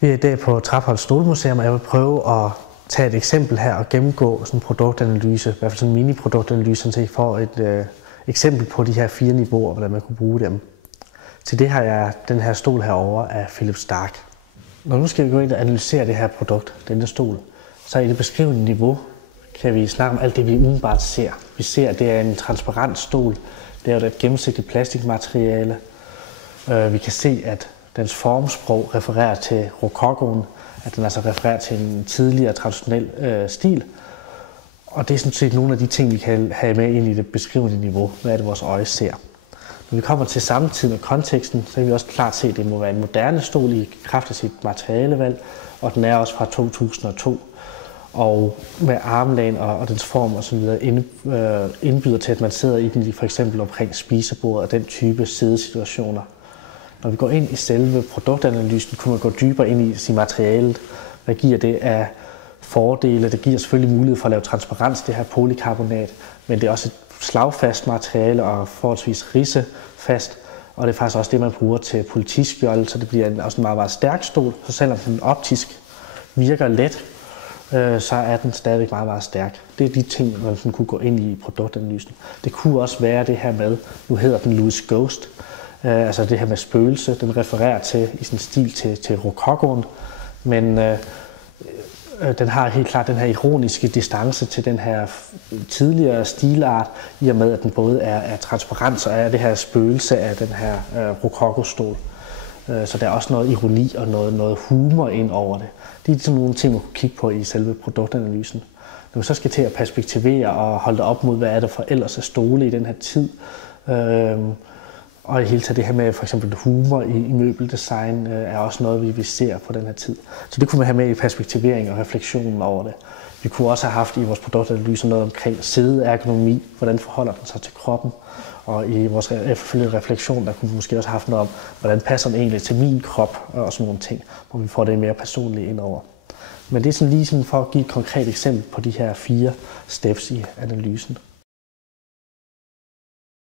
Vi er i dag på Trapholt Stolmuseum, og jeg vil prøve at tage et eksempel her og gennemgå sådan en produktanalyse, i hvert fald sådan en mini-produktanalyse, så I får et eksempel på de her 4 niveauer, hvordan man kunne bruge dem. Til det har jeg den her stol herovre af Philips Starck. Når nu skal vi gå ind og analysere det her produkt, denne stol, så i det beskrivende niveau kan vi snakke om alt det, vi umiddelbart ser. Vi ser, at det er en transparent stol, det er et gennemsigtigt plastikmateriale. Vi kan se, at dens formsprog refererer til rokokoen, at den altså refererer til en tidligere traditionel stil. Og det er sådan set nogle af de ting, vi kan have med ind i det beskrivende niveau, hvad er det vores øje ser. Når vi kommer til samtiden og konteksten, så kan vi også klart se, at det må være en moderne stol i kraft af sit materialevalg, og den er også fra 2002. Og med armlæn og dens form og så videre indbyder til, at man sidder i den for eksempel omkring spisebordet og den type sædesituationer. Når vi går ind i selve produktanalysen, kunne man gå dybere ind i materialet. Hvad giver det af fordele? Det giver selvfølgelig mulighed for at lave transparens, det her polykarbonat, men det er også et slagfast materiale og forholdsvis ridsefast. Og det er faktisk også det, man bruger til politiskjold, så det bliver også en meget, meget stærk stol. Så selvom den optisk virker let, så er den stadigvæk meget, meget stærk. Det er de ting, man kunne gå ind i produktanalysen. Det kunne også være det her med, nu hedder den Louis Ghost, altså det her med spøgelse, den refererer til i sin stil til rokokoen, men den har helt klart den her ironiske distance til den her tidligere stilart, i og med at den både er transparent og er det her spøgelse af den her rokokostol. Så der er også noget ironi og noget humor ind over det. Det er sådan nogle ting, man kunne kigge på i selve produktanalysen. Når vi så skal til at perspektivere og holde det op mod, hvad er det for ellers af stole i den her tid, og i hele taget det her med for eksempel humor i møbeldesign er også noget, vi ser på den her tid. Så det kunne man have med i perspektivering og refleksionen over det. Vi kunne også have haft i vores produktanalyse noget omkring sædeergonomi, hvordan forholder den sig til kroppen. Og i vores efterfølgende refleksion, der kunne vi måske også have haft noget om, hvordan passer den egentlig til min krop og sådan nogle ting, hvor vi får det mere personligt ind over. Men det er sådan lige sådan for at give et konkret eksempel på de her 4 steps i analysen.